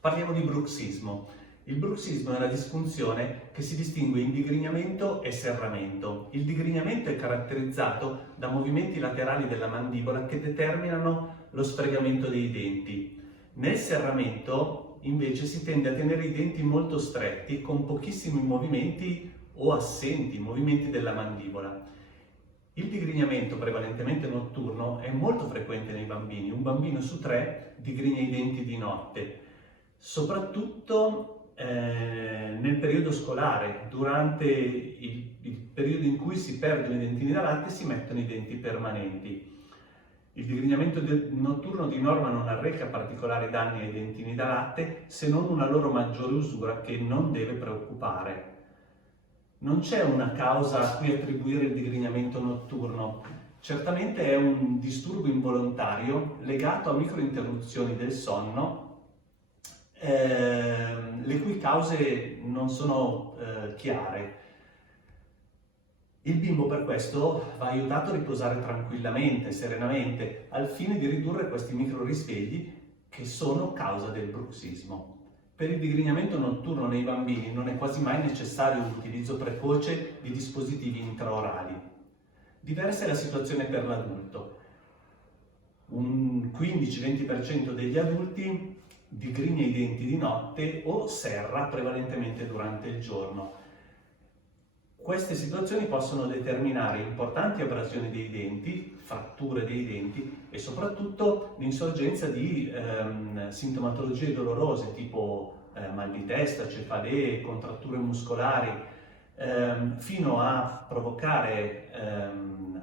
Parliamo di bruxismo. Il bruxismo è una disfunzione che si distingue in digrignamento e serramento. Il digrignamento è caratterizzato da movimenti laterali della mandibola che determinano lo sfregamento dei denti. Nel serramento invece si tende a tenere i denti molto stretti con pochissimi movimenti o assenti movimenti della mandibola. Il digrignamento prevalentemente notturno è molto frequente nei bambini. Un bambino su 3 digrigna i denti di notte, soprattutto nel periodo scolare. Durante il periodo in cui si perdono i dentini da latte si mettono i denti permanenti. Il digrignamento notturno di norma non arreca particolari danni ai dentini da latte, se non una loro maggiore usura che non deve preoccupare. Non c'è una causa a cui attribuire il digrignamento notturno. Certamente è un disturbo involontario legato a microinterruzioni del sonno, le cui cause non sono chiare. Il bimbo per questo va aiutato a riposare tranquillamente, serenamente, al fine di ridurre questi microrisvegli che sono causa del bruxismo. Per il digrignamento notturno nei bambini non è quasi mai necessario l'utilizzo precoce di dispositivi intraorali. Diversa è la situazione per l'adulto. Un 15-20% degli adulti digrigna i denti di notte o serra prevalentemente durante il giorno. Queste situazioni possono determinare importanti abrasioni dei denti, fratture dei denti e soprattutto l'insorgenza di sintomatologie dolorose tipo mal di testa, cefalee, contratture muscolari, fino a provocare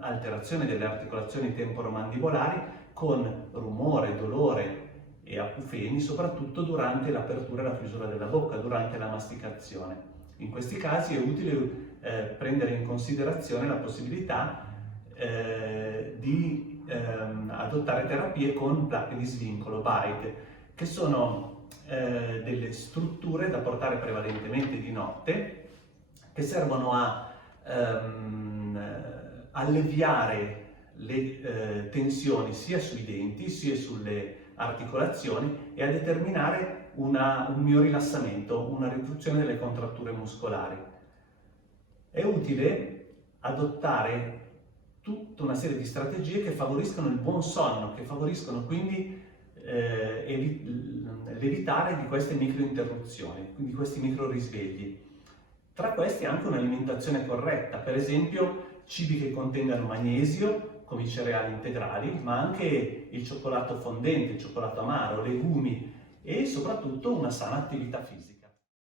alterazione delle articolazioni temporomandibolari con rumore, dolore e acufeni, soprattutto durante l'apertura e la chiusura della bocca, durante la masticazione. In questi casi è utile prendere in considerazione la possibilità di adottare terapie con placche di svincolo, bite, che sono delle strutture da portare prevalentemente di notte, che servono a alleviare le tensioni sia sui denti sia sulle articolazioni e a determinare un mio rilassamento, una riduzione delle contratture muscolari. È utile adottare tutta una serie di strategie che favoriscono il buon sonno, che favoriscono quindi l'evitare di queste microinterruzioni, quindi questi microrisvegli. Tra questi anche un'alimentazione corretta, per esempio cibi che contengano magnesio, come i cereali integrali, ma anche il cioccolato fondente, il cioccolato amaro, legumi e soprattutto una sana attività fisica.